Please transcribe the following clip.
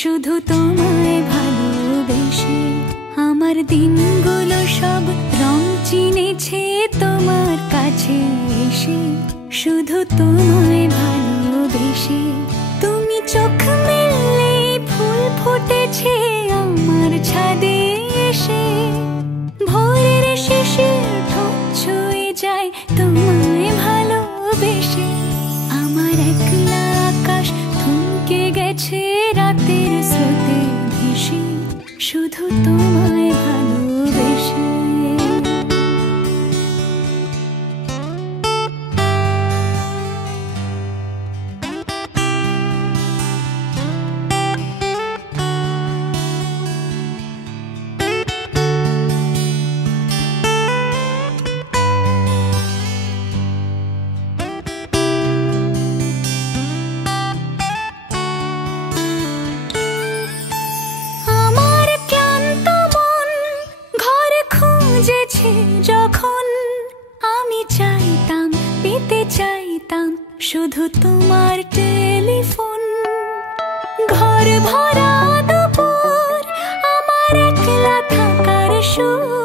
শুধু তোমায় ভালোবেসে। আমার দিনগুলো সব রং চিনেছে তোমার কাছে এসে, শুধু তোমায় ভালোবেসে। তুমি চোখ মেললে ফুল ফুটেছে আমার ছাদে এসে, ভোরের শিশির ঠোঁট ছুঁয়ে যায় তোমায় ভালোবেসে। আমার একলা আকাশ থমকে গেছে রাতের স্রোতে ভেসে, শুধু তোমায় ভালোবেসে। যখন আমি চাইতাম, পেতে চাইতাম শুধু তোমার টেলিফোন। ঘর ভরা দুপুর, আমার একলা থাকার সুর।